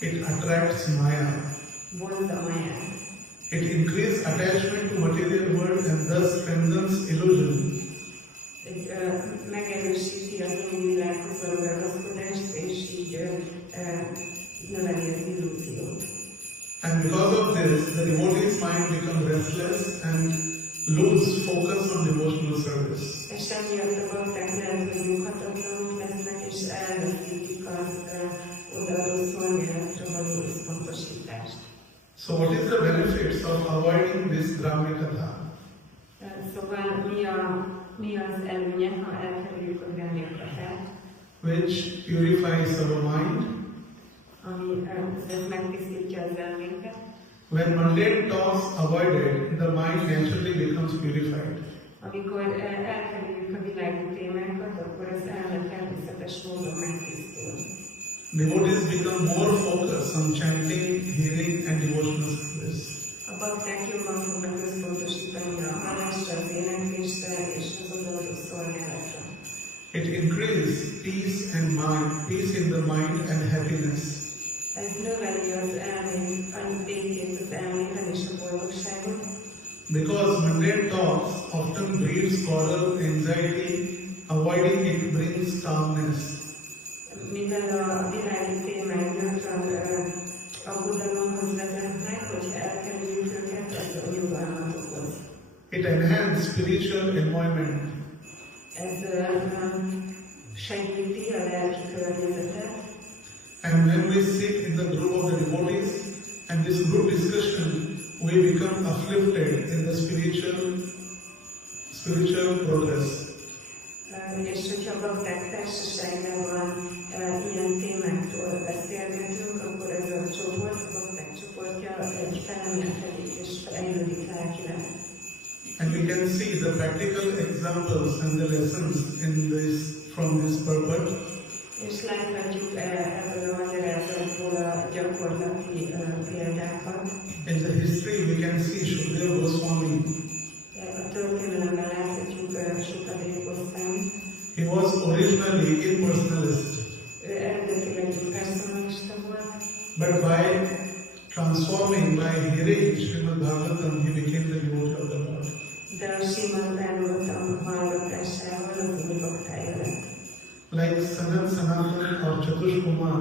It attracts maya. Vonza máját. It increases attachment to material world and thus strengthens illusion. Megerősíti az anyagi világhoz való ragaszkodást, és így növeli az illúziót. And because of this, the devotee's mind becomes restless and lose focus on devotional service. És emiatt a bakták lelkül nyughatatlanok lesznek, és elveszítik az odaadó szolgálatra való összpontosítást. So what is the benefits of avoiding this Gramya Katha? Szóval mi az előnye, ha elkerüljük a Gramya Kathát, Which purifies our mind. ami ez megtisztítja az elménket. When mundane talks avoided, the mind naturally becomes purified. Amikor elkerüljük a világi témákat, akkor az elme természetes módon megtisztul. Devotees become more focused on chanting, hearing and devotional service. A bakták jobban fognak összpontosítani a hallásra, az éneklésre és az odaadó szolgálatra. It increases peace and mind, peace in the mind and happiness. Ez növeli az elmét, a békét az elmében és a boldogságot. Because mundane talks often breeds quarrel, anxiety, avoiding it brings calmness. Mivel a világi témák gyakran aggodalomhoz vezetnek, hogyha elkerüljük őket, ez a nyugalmat okoz. It enhances spiritual environment. Ez segíti a lelki környezetet, and when we sit in the group of the devotees and this group discussion, we become afflicted in the spiritual progress. és hogyha bakták társaságában ilyen témákról beszélgetünk, akkor ez a csoport, a bakták csoportja egy felemelkedik és fejlődik lelkileg. And we can see the practical examples and the lessons from this purport. És láthatjuk ebből a magyarázatból a gyakorlati példákat. In the history we can see Shukadeva Goswami. A történelemben láthatjuk Shukadeva Goswami. He was originally impersonalist. Ő eredetileg impersonalista volt. But by transforming, by hearing Srimad Bhagavatam, he became the devotee of the Lord. De a Srimad Bhagavatam hallgatásával az új baktája lett. Like Sanatan or Chatushkumar,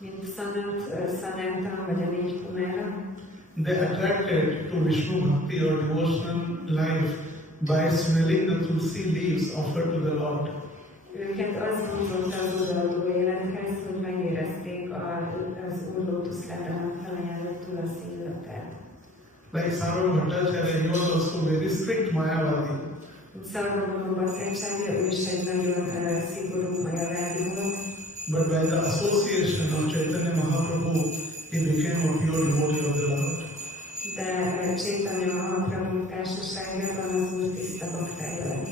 Mint Sanatan vagy a négy kumára. they attracted to Vishnu Bhakti or devotional life by smelling the tulsi leaves offered to the Lord. Őket azt gondolta az odaadó élethez, hogy megérezték az Úr lótuszlátának felajánlott tulaszi illatát. Like Sarva Bhattacharya, he was also very strict Mayavadi. Szarvagóban Bhattacharya, ő is egy nagyon szigorú majavádi volt. But by the association of Chaitanya Mahaprabhu, he became a pure devotee of the Lord. De Chaitanya Mahaprabhu társaságában az Úr tiszta baktája lett.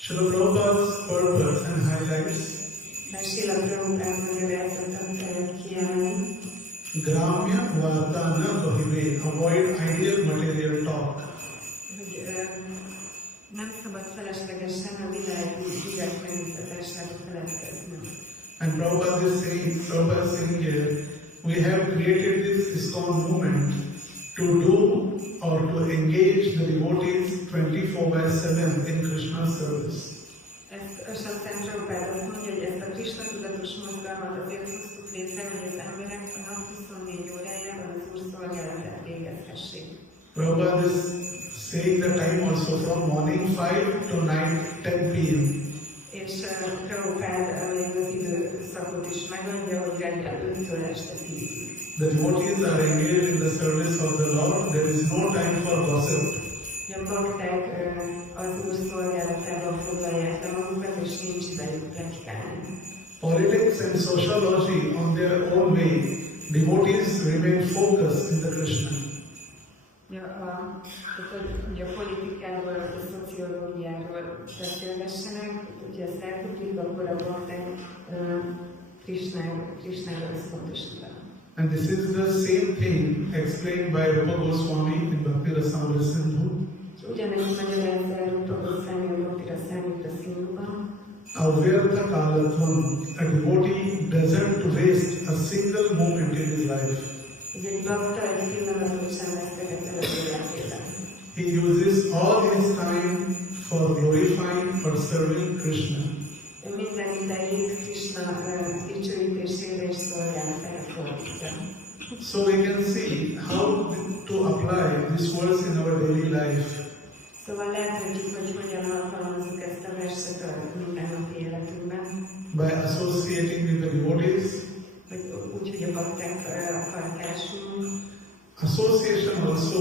Srila Prabhupada's purpose and highlights Srila Prabhupád magyarázatot kiemelni. Gramya Varta Na Kahive, avoid ideal material talk. Hogy nem szabad feleslegesen a világi ügyek megnyugtatására feledkezni. And Prabhupada is saying here, we have created this ISKCON movement to do or to engage the devotees 24/7 in Krishna's service. Ezt Sanszent Prabhupád azt mondja, hogy ezt a Krishna tudatos mozgalmat azért hoztuk létre, hogy az emberek a nap 24 órájában az Úr szolgálatát végezhessék. Prabhupada is saying the time also from morning 5 to night 10 p.m. És Prabhupád még az időszakot is megadja, hogy reggel 5-től este 10-ig. The devotees are engaged in the service of the Lord. There is no time for gossip. A bakták az Úr szolgálatában foglalják le magukat, és nincs idejük pletykálni. Politics and sociology on their own way, devotees remain focused in the Krishna. Ugye a politikáról, a szociológiáról beszélgessenek, ugye ezt eltudjuk, akkor a bakták Krishnára összpontosítanak. And this is the same thing explained by Rupa Goswami in Bhakti Rasamrita Sindhu. Ugyanezt magyarázza Rupa Goswami a Bhakti Rasamrita Sindhuban. Avyartha kalatvam, a devotee doesn't waste a single moment in his life. Ugye egy bakta egy pillanatot sem veszteget el az életében. He uses all his time for glorifying, for serving Krishna. Minden idejét Krishna dicsőítésére és szolgálatára fordítja. So we can see how to apply this verse in our daily life. Szóval láthatjuk, hogy hogyan alkalmazzuk ezt a verset a mindennapi életünkben. By associating with the devotees. Úgy, hogy a baktákkal társulunk. Association also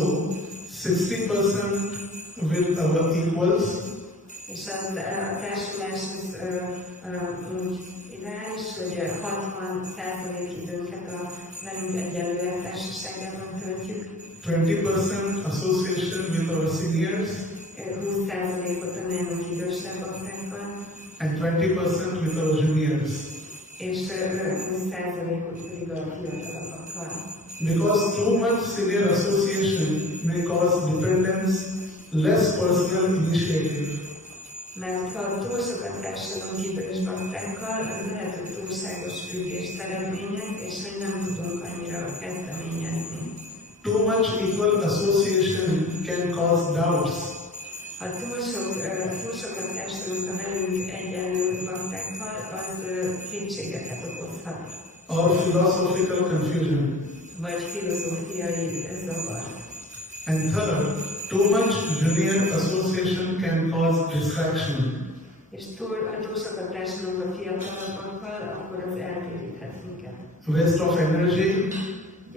60% with our equals. És a társulás az úgy ideális, hogy 60% időnket a velünk egyenlőek társaságában töltjük. 20% association with our seniors. 20%-ot a nálunk idősebb baktákkal. And 20% with our juniors. És 20%-ot pedig a fiatalabbakkal. Because too much senior association may cause dependence, less personal initiative. Mert ha túl sokat társadalom idős baktákkal, az lehet, hogy túlságos függést eredményez, és hogy nem tudunk annyira kezdeményezni. Too much equal association can cause doubts. Ha túl sokat társadalunk a velünk egyenlő baktákkal, az kétségeket okozhat. Or philosophical confusion. Vagy filozófiai zavar. And third, too much junior association can cause distraction. és túl sokat társadalunk a fiatalabbakkal, akkor az eltéríthet minket. waste of energy,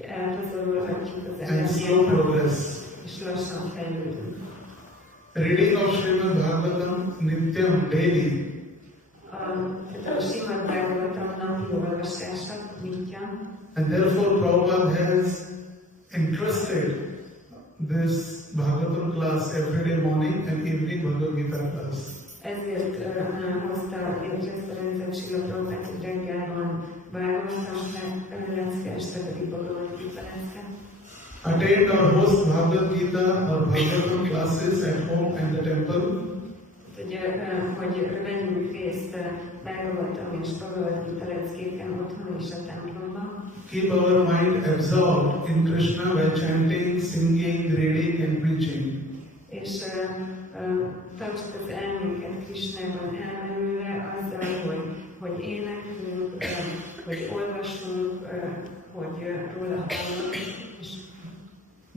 Elpazarolhatjuk az and slow energiát, progress. és lassan fejlődünk. Reading of Srimad Bhagavatam Nityam daily A Srimad Bhagavatam napi olvasása, Nitya, and therefore Prabhupada has entrusted this Bhagavatam class every day morning and evening Bhagavad Gita class. ezért hozta létre rendszerűen Srila Prabhupád, hogy reggel van Bhagavatam lecke, este pedig Bhagavad Gita lecke. Attend or host Bhagavad Gita or Bhagavatam classes at home and the temple. Hogy vegyünk részt Bhagavatam és Bhagavad Gita leckéken otthon és a templomban. Keep our mind absorbed in Krishna by chanting, singing, reading and preaching. És tartsuk az elménket Krishnában elmerülve azzal, hogy éneklünk, hogy olvasunk, hogy róla hallunk.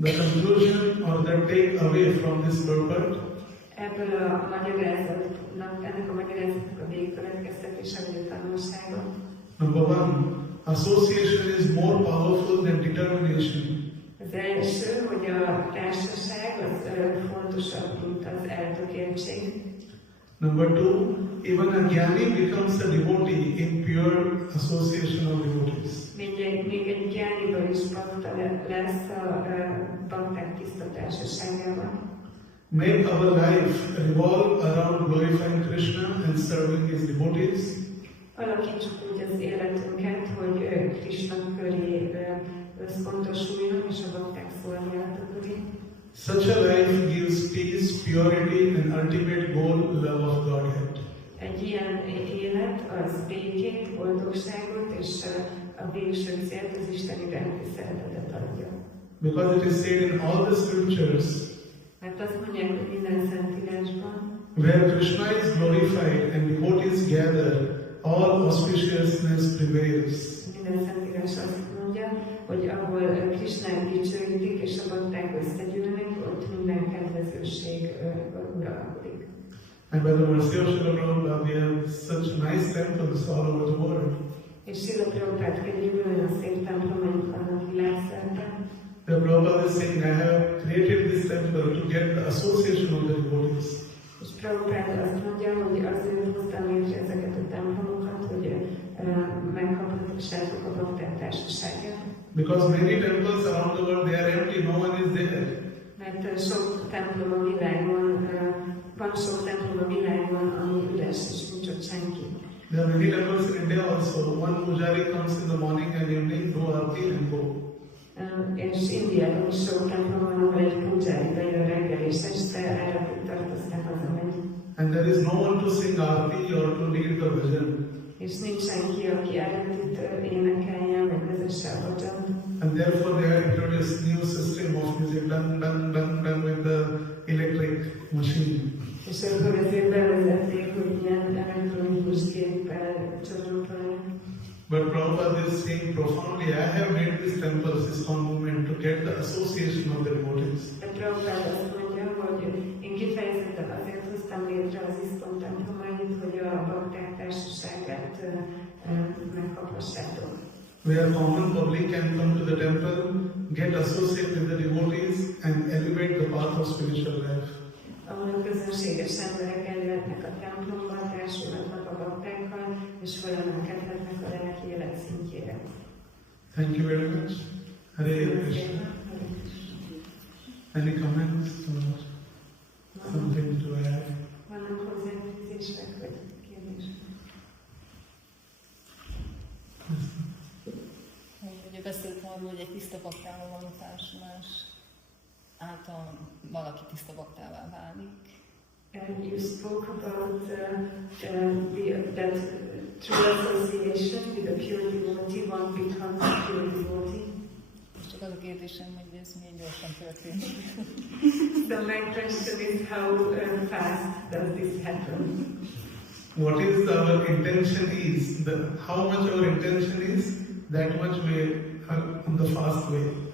The conclusion or the take away from this purport Ebből a magyarázatnak, ennek a magyarázatnak a végkövetkeztetése, vagy a tanulsága. number one, association is more powerful than determination. Az első, hogy a társaság az fontosabb, mint az eltökéltség. Number two, even a jnani becomes a devotee in pure association of devotees. Még egy gyániban is bakta lesz a bakták tiszta társaságában. Make our life revolve around glorifying Krishna and serving his devotees. Alakítsuk úgy az életünket, hogy Krishna köré összpontosuljon, és a bakták szolgálata köré. Such a life gives peace, purity and ultimate goal, love of Godhead. Egy ilyen élet az békét, boldogságot és a végső célt, az Isten iránti szeretetet adja. Because it is said in all the scriptures, Mert azt mondják, hogy minden szentírásban, where Krishna is glorified and devotees gather, all auspiciousness prevails. minden szentírás azt mondja, hogy ahol Krishnát dicsőítik és a bakták összegyűlnek, ott minden kedvezőség uralkodik. And by the mercy of Srila Prabhupada, we have such nice temples all over the world. És Srila Prabhupád kegyéből olyan szép templomaink vannak világszerte. The Prabhupada is saying, I have created this temple to get the association of the devotees. És Prabhupád azt mondja, hogy azért hoztam létre ezeket a templomokat, hogy megkaphatassátok a bakták társaságát. Because many temples around the world, they are empty, no one is there. Mert sok templom a világon, van sok templom a világon, ami üres és nincs ott senki. There are many temples in India also. One pujari comes in the morning and evening, do arti and go. És Indiában is sok templom van, ahol egy pujári bejön reggel és este elrakik tart, aztán hazamegy. And there is no one to sing arti or to lead the bhajan. És nincs senki, aki elrakít énekeljen, meg vezesse a bhajan. And therefore they have introduced new system of music, done with the electric machine. És akkor ezért bevezették, hogy ilyen elektronikus géppel csorolhatnak. But Prabhupada is saying profoundly, I have made these temples, this one movement, to get the association of the devotees. De Prabhupád azt mondja, hogy én kifejezetten azért hoztam létre az iszkon templomait, hogy a bakták társaságát megkaphassátok. Where common public can come to the temple, get associated with the devotees and elevate the path of spiritual life. Ahol a közönséges emberek eljöhetnek a templomba, társulhatnak a baktákkal, és felemelkedhetnek a lelki élet szintjére. Thank you very much. Hare Krishna. Any comments or something to add? Vannak hozzáfűzések vagy kérdések? Ugye beszélt arról, hogy egy tiszta baktával való társulás által valaki tiszta baktává válik. And you spoke about that through association with a pure devotee, one becomes a pure devotee. Csak az a kérdésem, hogy ez milyen gyorsan történik. So my question is, how fast does this happen? What is our intention is, how much our intention is, that much we are on the fast way.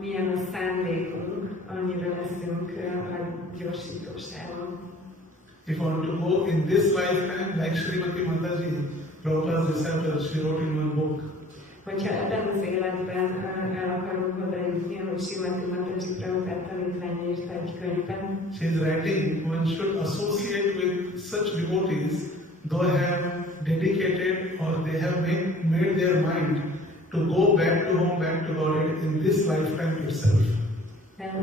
Milyen a szándékunk, annyira leszünk a gyorsítóságon. If you want to go in this lifetime, like Srimati Mataji, Prabhupada's disciple, she wrote in one book, Hogyha ebben az életben el akarunk odajutatni, ahogy Srimati Mataji Prabhupád tanítvány írta egy könyvben, she is writing, one should associate with such devotees, though have dedicated or they have made their mind to go back to home, back to God in this lifetime itself.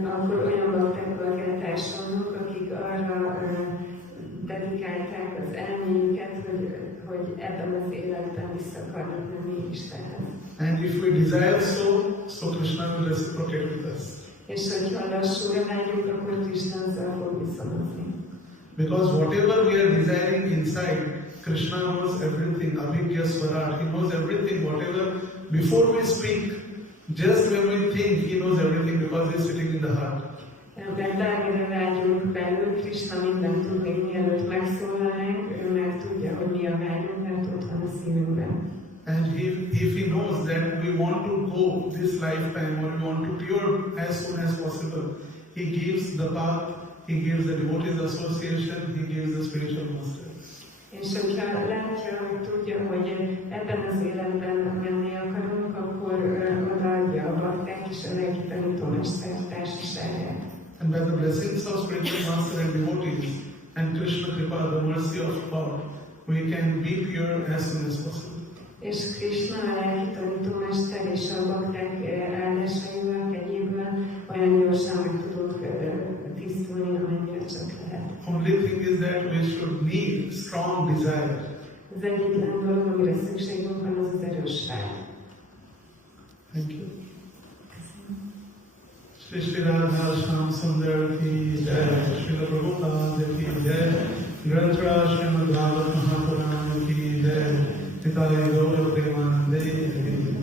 akkor olyan baktákkal kell társulnunk, akik arra dedikálták az elméjüket, hogy ebben az életben vissza akarnak menni Istenhez. And if we desire so Krishna will reciprocate with us. És hogyha lassúra vágyunk, akkor Krishna azzal fog viszonozni. Because whatever we are desiring inside, Krishna knows everything, Abhigya Swarat, he knows everything, whatever, before we speak, just when we think, he knows everything because he is sitting in the heart. Mert bármire vágyunk belül, Krishna mindent tud, még mielőtt megszólalnánk, ő már tudja, hogy mi a vágyunk, mert ott van a szívünkben. And if he knows that we want to go this lifetime or we want to cure as soon as possible, he gives the path, he gives the devotees association, he gives the spiritual master. És hogyha látja, hogy tudja, hogy ebben az életben menni akarunk, akkor odaadja a bakták és a lelki tanítómester társaságát. And by the blessings of spiritual master and devotees and Krishna Kripa, the mercy of God, we can be pure as soon as possible. És Krishna, a lelki tanítómester és a bakták áldásaival, kegyéből olyan gyorsan meg tudunk tisztulni, amennyire csak lehet. Only thing is that we should need strong desire. Az egyetlen dolog, amire szükségünk van, az az erős vágy. Thank you. Shri Shri Radha Shyam Sundar ki jai, Srila Prabhupada ki jai, Granthra Srimad Bhagavad Mahapuran ki jai, Nitai Gaura Premanande ki jai.